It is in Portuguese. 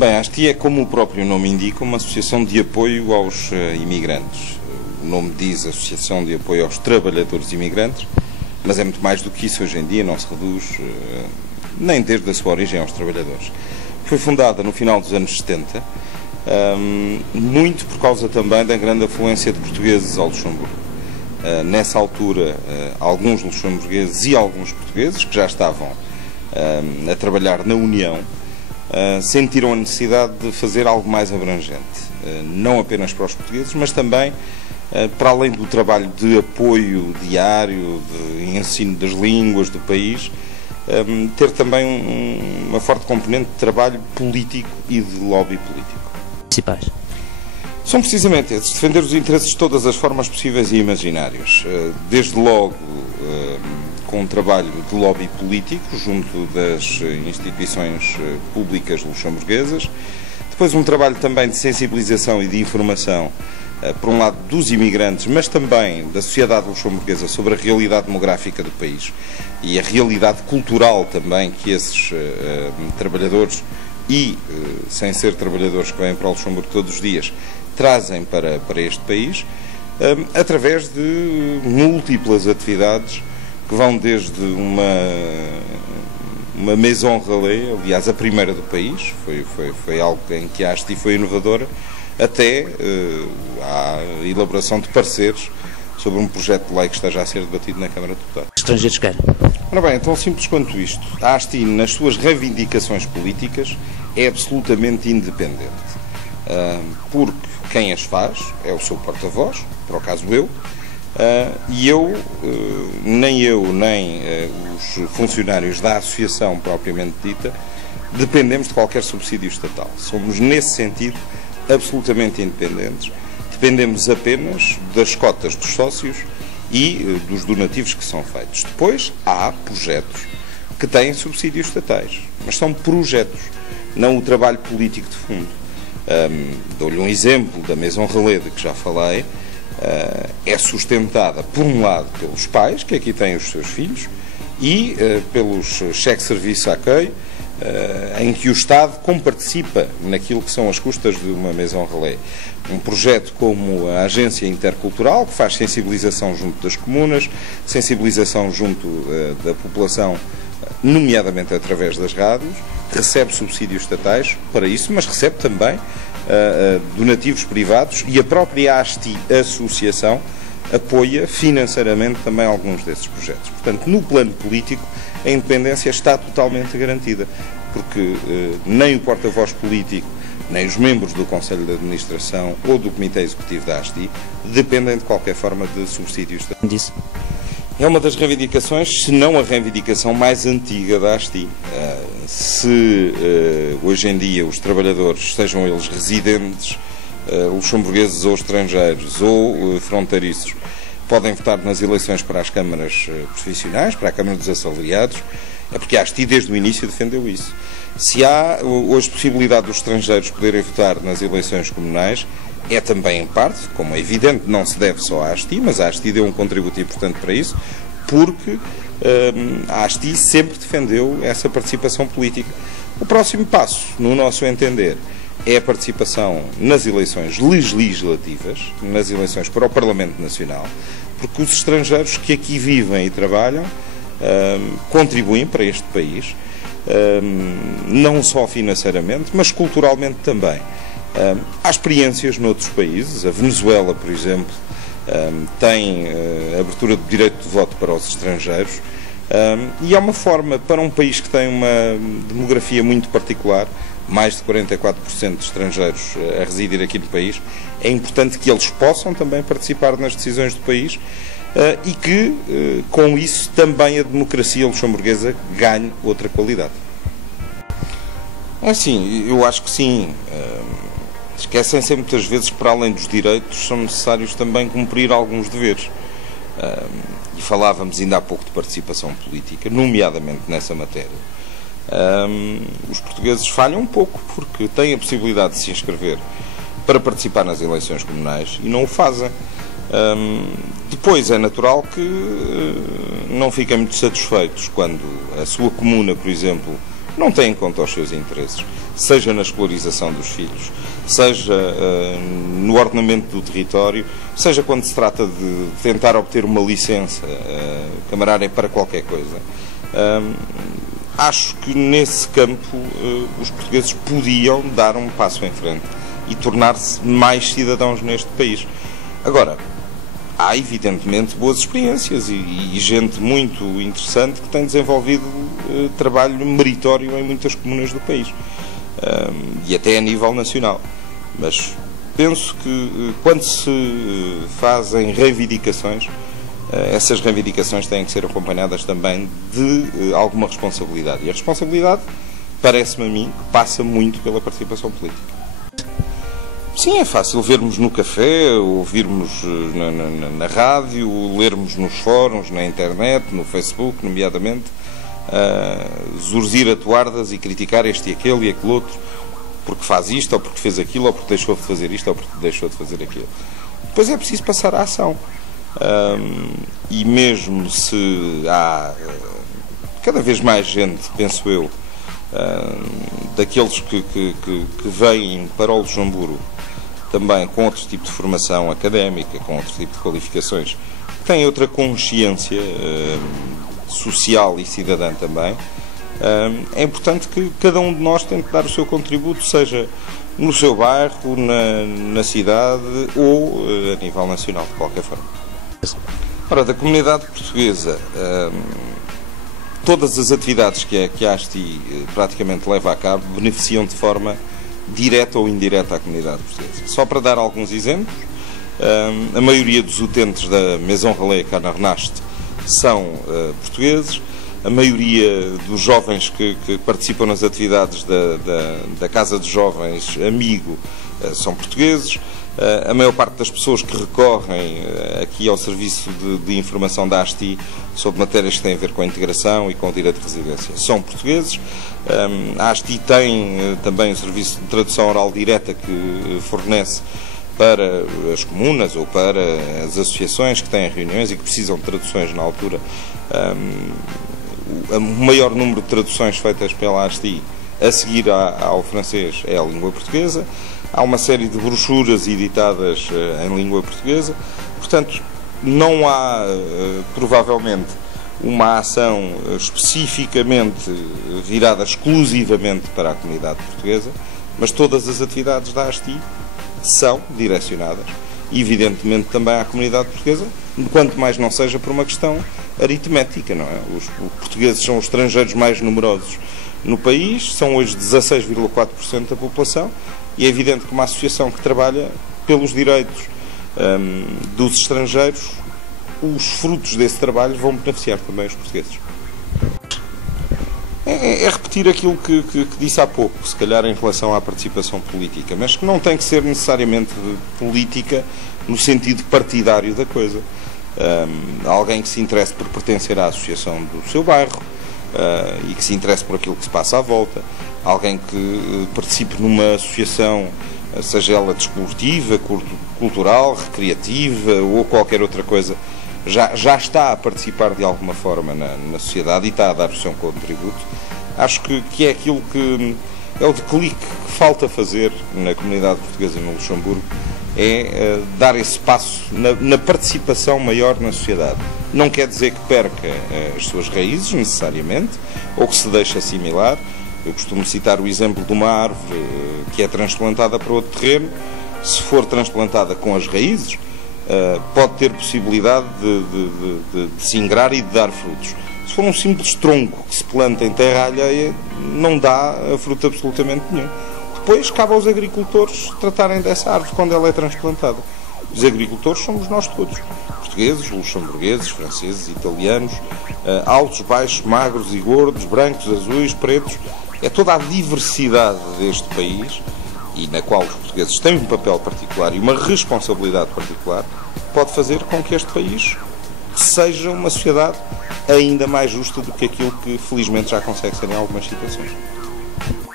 Bem, a ASTI é, como o próprio nome indica, uma associação de apoio aos imigrantes. O nome diz Associação de Apoio aos Trabalhadores Imigrantes, mas é muito mais do que isso hoje em dia, não se reduz nem desde a sua origem aos trabalhadores. Foi fundada no final dos anos 70, muito por causa também da grande afluência de portugueses ao Luxemburgo. Nessa altura, alguns luxemburgueses e alguns portugueses que já estavam a trabalhar na União sentiram a necessidade de fazer algo mais abrangente, não apenas para os portugueses, mas também para além do trabalho de apoio diário, de ensino das línguas do país, ter também uma forte componente de trabalho político e de lobby político. Principais? São precisamente esses, defender os interesses de todas as formas possíveis e imaginárias, desde logo com um trabalho de lobby político junto das instituições públicas luxemburguesas, depois um trabalho também de sensibilização e de informação, por um lado dos imigrantes, mas também da sociedade luxemburguesa sobre a realidade demográfica do país e a realidade cultural também que esses trabalhadores e, sem ser trabalhadores que vêm para o Luxemburgo todos os dias, trazem para este país, através de múltiplas atividades que vão desde uma maison relais, aliás a primeira do país, foi algo em que a ASTI foi inovadora, até à elaboração de pareceres sobre um projeto de lei que esteja a ser debatido na Câmara de Deputados. Estrangeiros querem? Ora bem, é tão simples quanto isto. A ASTI, nas suas reivindicações políticas, é absolutamente independente. Porque quem as faz é o seu porta-voz, por acaso eu, e nem os funcionários da associação propriamente dita, dependemos de qualquer subsídio estatal. Somos, nesse sentido, absolutamente independentes. Dependemos apenas das cotas dos sócios e dos donativos que são feitos. Depois, há projetos que têm subsídios estatais, mas são projetos, não o trabalho político de fundo. Dou-lhe um exemplo da Maison Relais, de que já falei. É sustentada, por um lado, pelos pais, que aqui têm os seus filhos, e pelos cheque-serviço accueil, em que o Estado comparticipa naquilo que são as custas de uma Maison Relais. Um projeto como a Agência Intercultural, que faz sensibilização junto das comunas, sensibilização junto da população, nomeadamente através das rádios, recebe subsídios estatais para isso, mas recebe também donativos privados, e a própria ASTI Associação apoia financeiramente também alguns desses projetos. Portanto, no plano político, a independência está totalmente garantida, porque nem o porta-voz político, nem os membros do Conselho de Administração ou do Comitê Executivo da ASTI dependem de qualquer forma de subsídios. É uma das reivindicações, se não a reivindicação mais antiga da ASTI. Se hoje em dia os trabalhadores, sejam eles residentes, luxemburgueses ou estrangeiros ou fronteiriços, podem votar nas eleições para as câmaras profissionais, para a Câmara dos Assalariados, é porque a ASTI desde o início defendeu isso. Se há hoje possibilidade dos estrangeiros poderem votar nas eleições comunais, é também em parte, como é evidente, não se deve só à ASTI, mas a ASTI deu um contributo importante para isso, porque a ASTI sempre defendeu essa participação política. O próximo passo, no nosso entender, é a participação nas eleições legislativas, nas eleições para o Parlamento Nacional, porque os estrangeiros que aqui vivem e trabalham contribuem para este país, não só financeiramente, mas culturalmente também. Há experiências noutros países. A Venezuela, por exemplo, tem abertura de direito de voto para os estrangeiros, e é uma forma, para um país que tem uma demografia muito particular, mais de 44% de estrangeiros a residir aqui no país, é importante que eles possam também participar nas decisões do país, e que, com isso, também a democracia luxemburguesa ganhe outra qualidade. É assim, eu acho que sim. Esquecem-se muitas vezes que, para além dos direitos, são necessários também cumprir alguns deveres. E falávamos ainda há pouco de participação política, nomeadamente nessa matéria. Os portugueses falham um pouco porque têm a possibilidade de se inscrever para participar nas eleições comunais e não o fazem. Depois é natural que não fiquem muito satisfeitos quando a sua comuna, por exemplo, não tem em conta os seus interesses, seja na escolarização dos filhos, seja no ordenamento do território, seja quando se trata de tentar obter uma licença camarária para qualquer coisa. Acho que nesse campo os portugueses podiam dar um passo em frente e tornar-se mais cidadãos neste país. Agora, há evidentemente boas experiências e gente muito interessante que tem desenvolvido trabalho meritório em muitas comunas do país, e até a nível nacional. Mas penso que quando se fazem reivindicações, essas reivindicações têm que ser acompanhadas também de alguma responsabilidade. E a responsabilidade, parece-me a mim, passa muito pela participação política. Sim, é fácil vermos no café, ouvirmos na rádio, lermos nos fóruns, na internet, no Facebook, nomeadamente, zurzir a toardas e criticar este e aquele e aquele outro, porque faz isto, ou porque fez aquilo, ou porque deixou de fazer isto, ou porque deixou de fazer aquilo. Depois é preciso passar à ação. E mesmo se há cada vez mais gente, penso eu, daqueles que vêm para o Luxemburgo também com outro tipo de formação académica, com outro tipo de qualificações, têm outra consciência social e cidadã também, é importante que cada um de nós tente dar o seu contributo, seja no seu bairro, na cidade ou a nível nacional, de qualquer forma. Ora, da comunidade portuguesa, todas as atividades que a ASTI praticamente leva a cabo beneficiam de forma direta ou indireta à comunidade portuguesa. Só para dar alguns exemplos, a maioria dos utentes da Maison Relais Canarnaste são portugueses, a maioria dos jovens que participam nas atividades da Casa dos Jovens Amigo são portugueses, a maior parte das pessoas que recorrem aqui ao serviço de informação da ASTI sobre matérias que têm a ver com a integração e com o direito de residência são portugueses. A ASTI tem também o serviço de tradução oral direta que fornece para as comunas ou para as associações que têm reuniões e que precisam de traduções na altura. O maior número de traduções feitas pela ASTI a seguir ao francês é a língua portuguesa. Há uma série de brochuras editadas em língua portuguesa. Portanto, não há, provavelmente, uma ação especificamente virada exclusivamente para a comunidade portuguesa, mas todas as atividades da ASTI são direcionadas, evidentemente, também à comunidade portuguesa, quanto mais não seja por uma questão aritmética, não é? Os portugueses são os estrangeiros mais numerosos no país, são hoje 16,4% da população, e é evidente que uma associação que trabalha pelos direitos dos estrangeiros, os frutos desse trabalho vão beneficiar também os portugueses. É repetir aquilo que disse há pouco, se calhar em relação à participação política, mas que não tem que ser necessariamente política no sentido partidário da coisa. Alguém que se interesse por pertencer à associação do seu bairro e que se interesse por aquilo que se passa à volta, alguém que participe numa associação, seja ela desportiva, cultural, recreativa ou qualquer outra coisa, já está a participar de alguma forma na sociedade e está a dar o seu contributo. Acho que é aquilo que é o declique que falta fazer na comunidade portuguesa no Luxemburgo, é dar esse passo na participação maior na sociedade. Não quer dizer que perca as suas raízes, necessariamente, ou que se deixe assimilar. Eu costumo citar o exemplo de uma árvore que é transplantada para outro terreno. Se for transplantada com as raízes, pode ter possibilidade de se ingrar e de dar frutos. Se for um simples tronco que se planta em terra alheia, não dá fruto absolutamente nenhum. Depois cabe aos agricultores tratarem dessa árvore quando ela é transplantada. Os agricultores somos nós todos, portugueses, luxemburgueses, franceses, italianos, altos, baixos, magros e gordos, brancos, azuis, pretos. É toda a diversidade deste país, e na qual os portugueses têm um papel particular e uma responsabilidade particular, pode fazer com que este país seja uma sociedade ainda mais justa do que aquilo que felizmente já consegue ser em algumas situações.